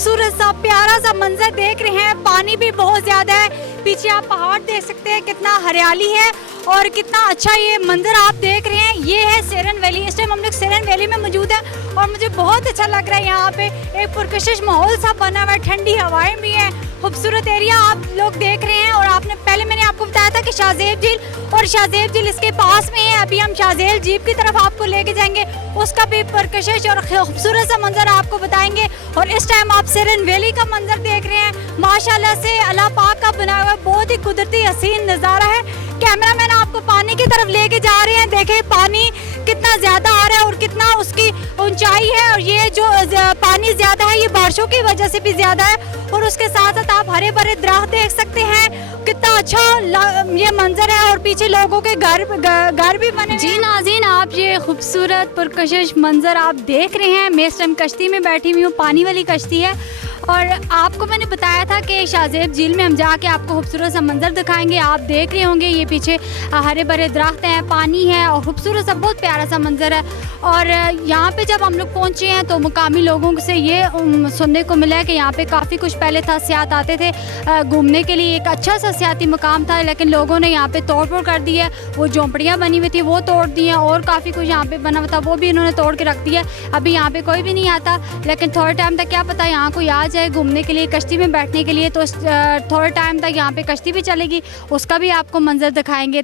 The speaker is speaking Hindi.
खूबसूरत सा प्यारा सा मंजर देख रहे हैं। पानी भी बहुत ज़्यादा है, पीछे आप पहाड़ देख सकते हैं, कितना हरियाली है और कितना अच्छा ये मंजर आप देख रहे हैं। ये है सेरन वैली। इस टाइम हम लोग सेरन वैली में मौजूद है और मुझे बहुत अच्छा लग रहा है। यहाँ पे एक पुरकशिश माहौल सा बना हुआ है, ठंडी हवाएं भी हैं, खूबसूरत एरिया आप लोग देख रहे हैं। और आपने पहले मैंने आपको बताया था कि शाहजेब झील, और शाहजेब झील इसके पास में है। अभी हम शाहजेब झील की तरफ आपको लेके जाएंगे, उसका भी पुरकशिश और खूबसूरत सा मंजर आपको बताएंगे। और इस टाइम आप सेरन वैली का मंजर देख रहे हैं। माशाल्लाह से अल्लाह पाक का बना हुआ बहुत ही कुदरती हसीन नज़ारा है। कैमरामैन आपको पानी की तरफ लेके जा रहे हैं। देखें पानी कितना ज़्यादा आ रहा है और कितना उसकी ऊंचाई है। और ये जो पानी ज़्यादा है ये बारिशों की वजह से भी ज़्यादा है। और उसके साथ साथ आप हरे भरे दरख्त देख सकते हैं, कितना अच्छा ये मंजर है। और पीछे लोगों के घर भी बने। जी नाज़रीन, आप ये खूबसूरत पुरकशिश मंजर आप देख रहे हैं। मैं इस टाइम कश्ती में बैठी हुई हूँ, पानी वाली कश्ती है। और आपको मैंने बताया था कि शाहजेब झील में हम जाके आपको खूबसूरत सा मंजर दिखाएंगे। आप देख रहे होंगे ये पीछे हरे भरे दरख्त हैं, पानी है और खूबसूरत सा बहुत प्यारा सा मंजर है। और यहाँ पे जब हम लोग पहुँचे हैं तो मुकामी लोगों से ये सुनने को मिला है कि यहाँ पे काफ़ी कुछ पहले था, सियाहत आते थे घूमने के लिए, एक अच्छा सा सियाती मुकाम था। लेकिन लोगों ने यहाँ पे तोड़ फोड़ कर दी है। वो झोंपड़ियाँ बनी हुई थी वो तोड़ दी हैं और काफ़ी कुछ यहाँ पे बना हुआ था वो भी इन्होंने तोड़ के रख दिया। अभी यहाँ पे कोई भी नहीं आता, लेकिन थोड़े टाइम तक क्या पता यहाँ कोई आ जाए घूमने के लिए, कश्ती में बैठने के लिए। तो थोड़े टाइम तक यहाँ पे कश्ती भी चलेगी, उसका भी आपको मंजर दिखाएंगे।